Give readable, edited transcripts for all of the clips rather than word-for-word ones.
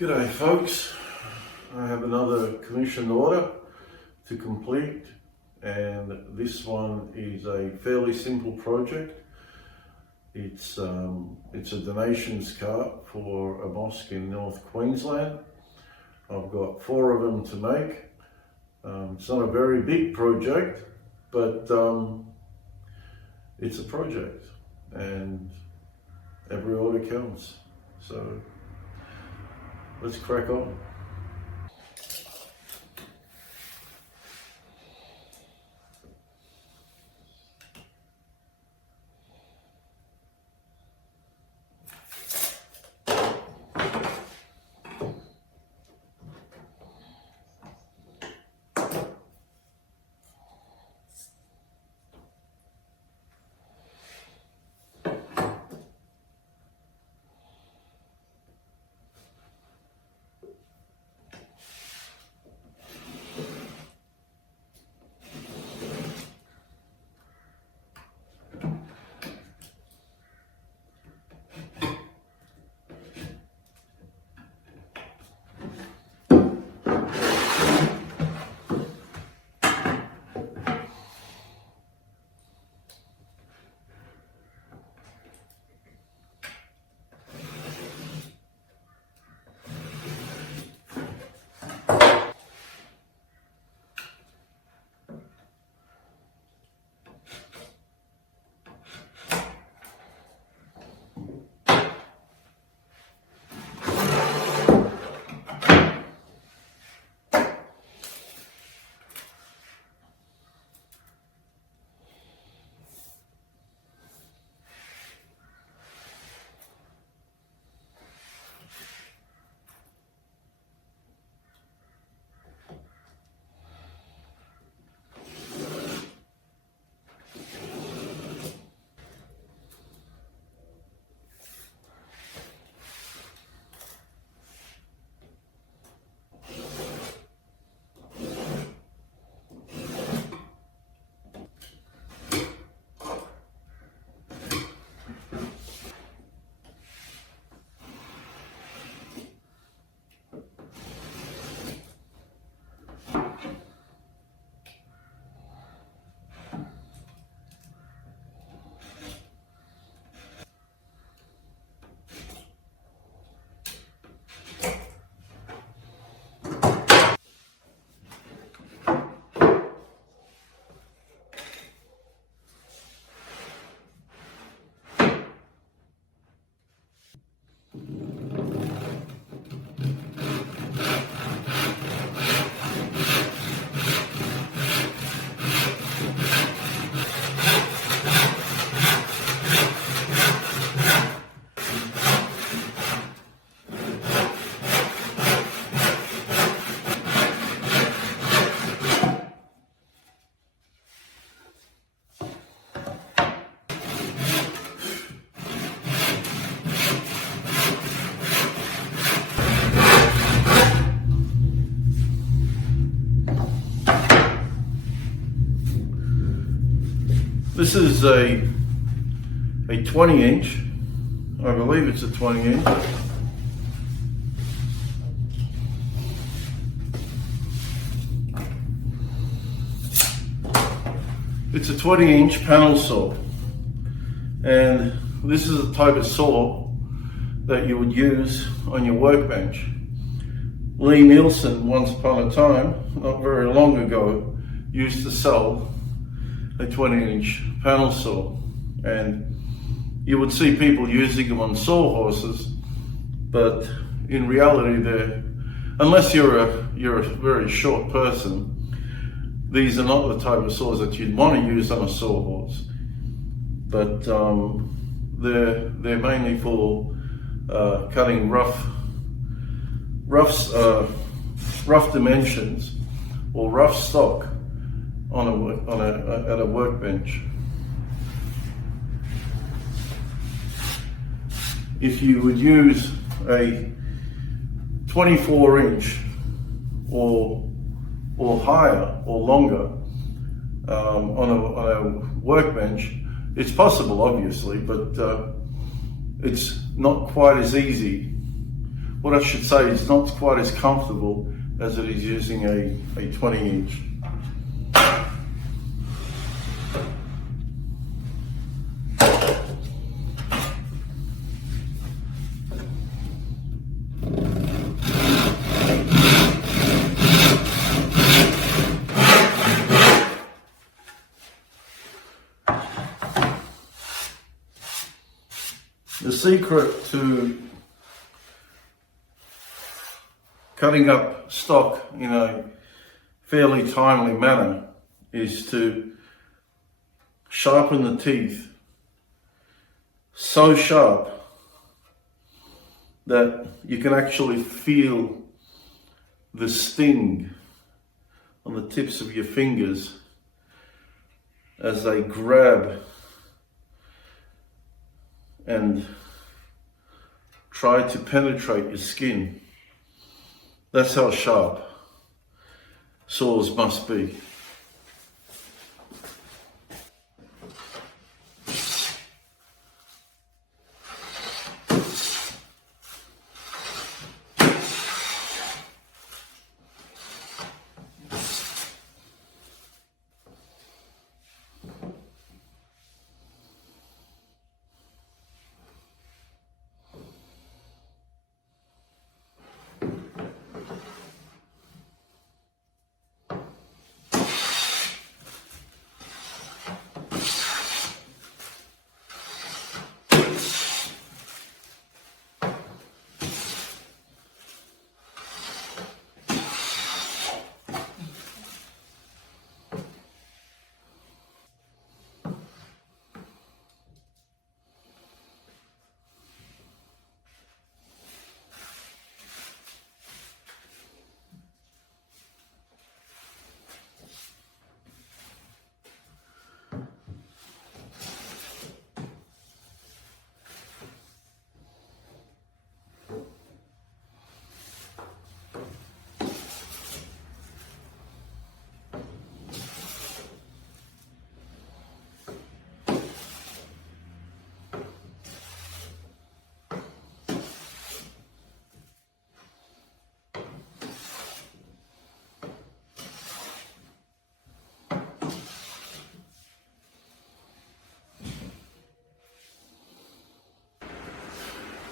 G'day folks, I have another commissioned order to complete, and this one is a fairly simple project. It's a donations cart for a mosque in North Queensland. I've got 4 of them to make. It's not a very big project, but it's a project and every order counts. So let's crack on. This is a 20 inch, I believe it's a 20 inch. It's a 20 inch panel saw, and this is the type of saw that you would use on your workbench. Lee Nielsen, once upon a time, not very long ago, used to sell a 20 inch panel saw, and you would see people using them on sawhorses, but in reality unless you're a very short person, these are not the type of saws that you'd want to use on a sawhorse. But they're mainly for cutting rough dimensions or rough stock at a workbench. If you would use a 24 inch or higher or longer on a workbench, it's possible obviously, but it's not quite as easy what I should say is not quite as comfortable as it is using a 20 inch. The secret to cutting up stock in a fairly timely manner is to sharpen the teeth so sharp that you can actually feel the sting on the tips of your fingers as they grab and try to penetrate your skin. That's how sharp saws must be.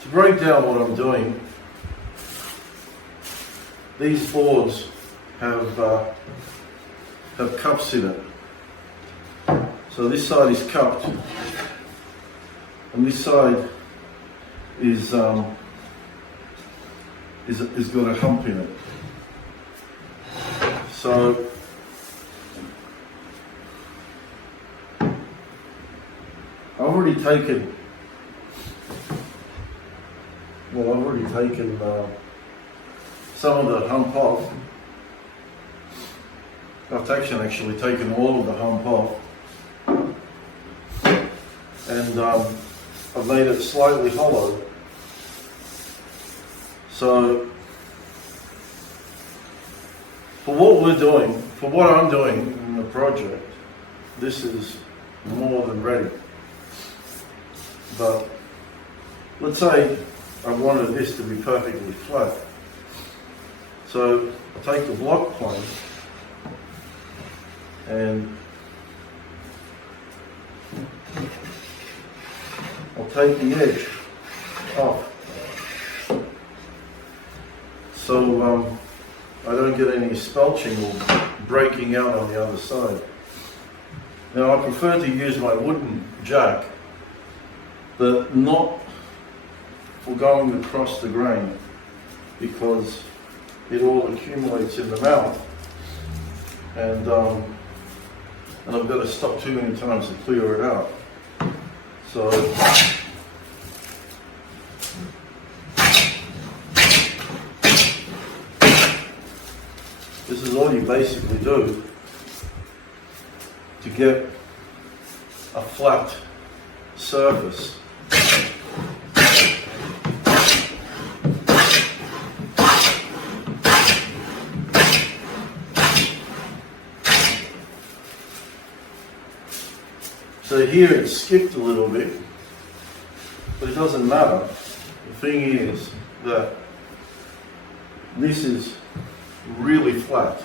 To break down what I'm doing, these boards have cups in it. So this side is cupped, and this side is got a hump in it. So I've already taken some of the hump off. I've actually taken all of the hump off, and I've made it slightly hollow. So for what I'm doing in the project, this is more than ready. But let's say I wanted this to be perfectly flat. So I take the block plane and I'll take the edge off so I don't get any spelching or breaking out on the other side. Now I prefer to use my wooden jack, but not for going across the grain, because it all accumulates in the mouth, and I've got to stop too many times to clear it out. So this is all you basically do to get a flat surface. So here it skipped a little bit, but it doesn't matter. The thing is that this is really flat.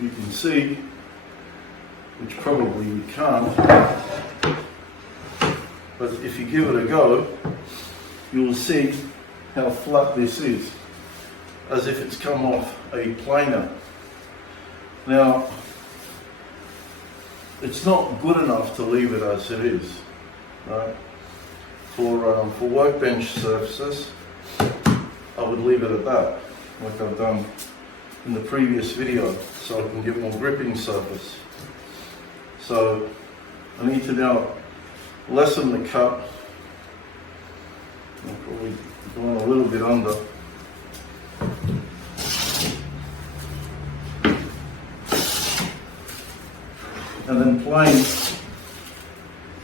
You can see, which probably you can't, but if you give it a go, you will see how flat this is, as if it's come off a planer. Now, it's not good enough to leave it as it is, right? For workbench surfaces, I would leave it at that, like I've done in the previous video, so I can get more gripping surface. So I need to now lessen the cut. I'm probably going a little bit under. And then plane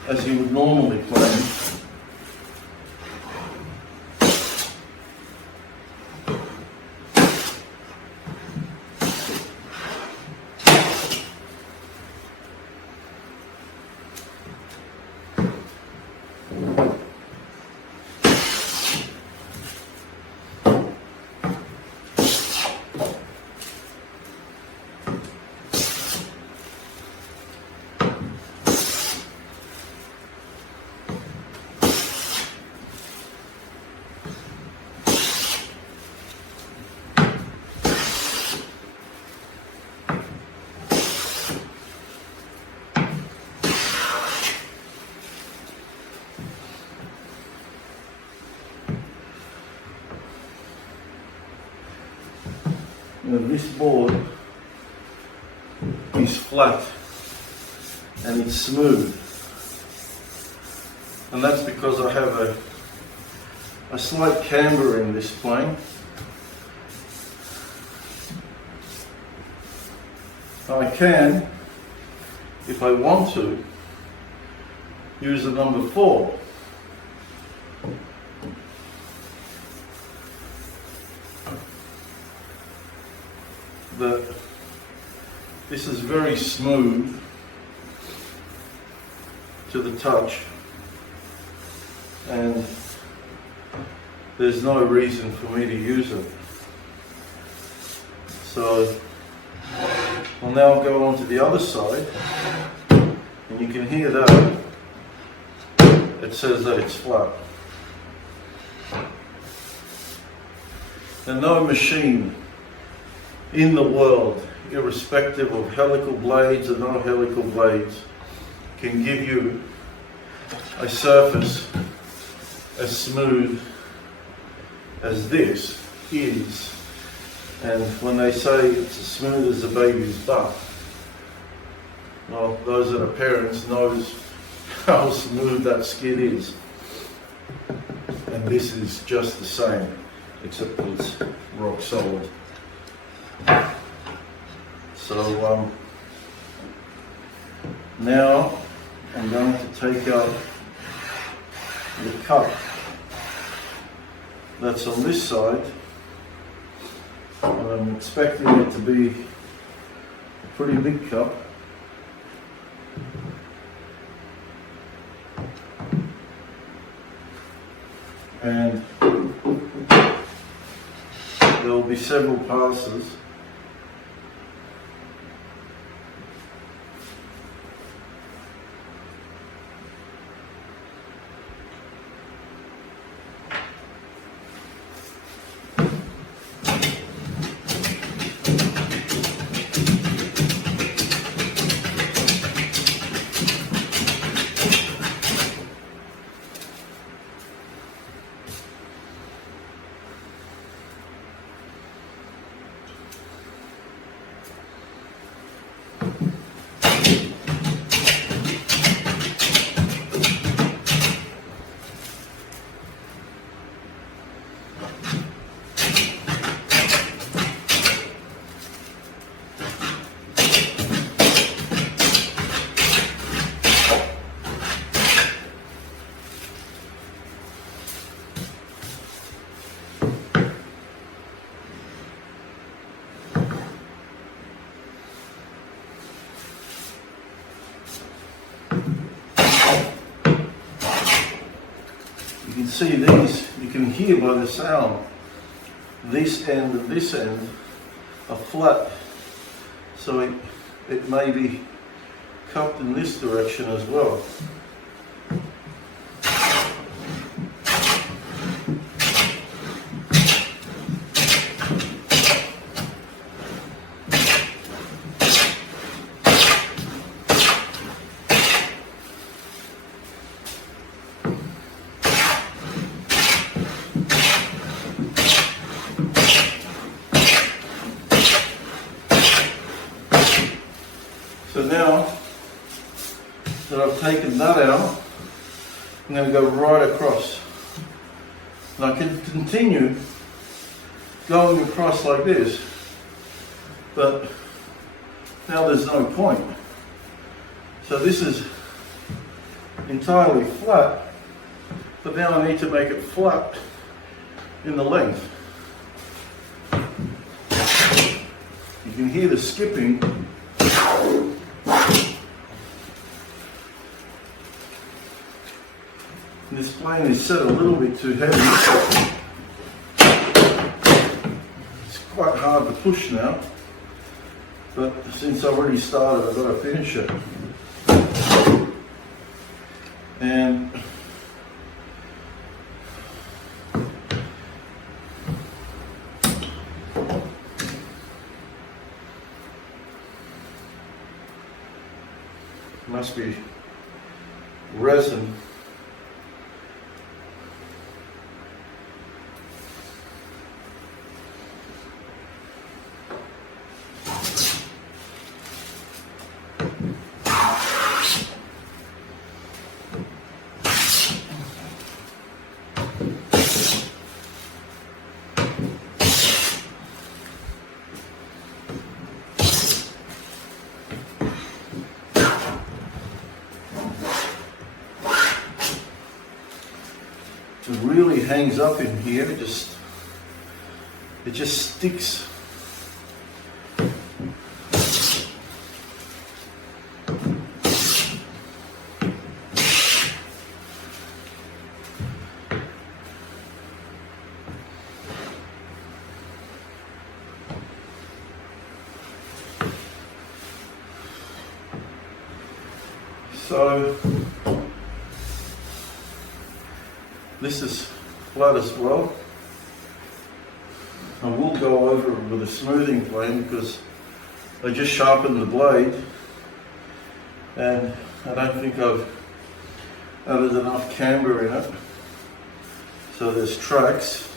as you would normally plane. Now this board is flat and it's smooth, and that's because I have a slight camber in this plane. I can, if I want to, use the number 4. This is very smooth to the touch, and there's no reason for me to use it. So I'll now go on to the other side, and you can hear that it says that it's flat. And no machine in the world, irrespective of helical blades or no helical blades, can give you a surface as smooth as this is. And when they say it's as smooth as a baby's butt, well, those that are parents knows how smooth that skin is. And this is just the same, except it's rock solid. So now I'm going to take out the cup that's on this side, and I'm expecting it to be a pretty big cup. And there will be several passes. see these, you can hear by the sound, this end and this end are flat, so it may be cupped in this direction as well. So now that I've taken that out, I'm going to go right across. And I can continue going across like this, but now there's no point. So this is entirely flat, but now I need to make it flat in the length. You can hear the skipping. This plane is set a little bit too heavy. It's quite hard to push now, but since I've already started, I've got to finish it. And must be resin. It really hangs up in here, it just sticks. So this is flat as well. I will go over it with a smoothing plane because I just sharpened the blade and I don't think I've added enough camber in it. So there's tracks.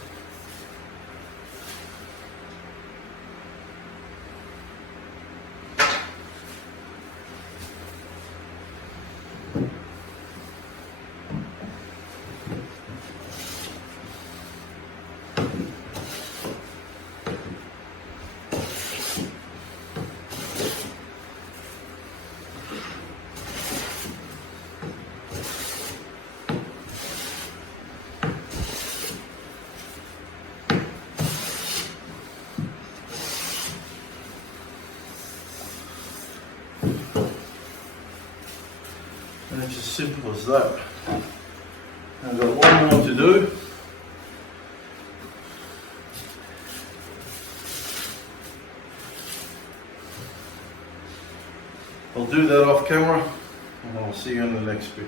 And it's as simple as that. I've got one more to do. I'll do that off camera and I'll see you in the next bit.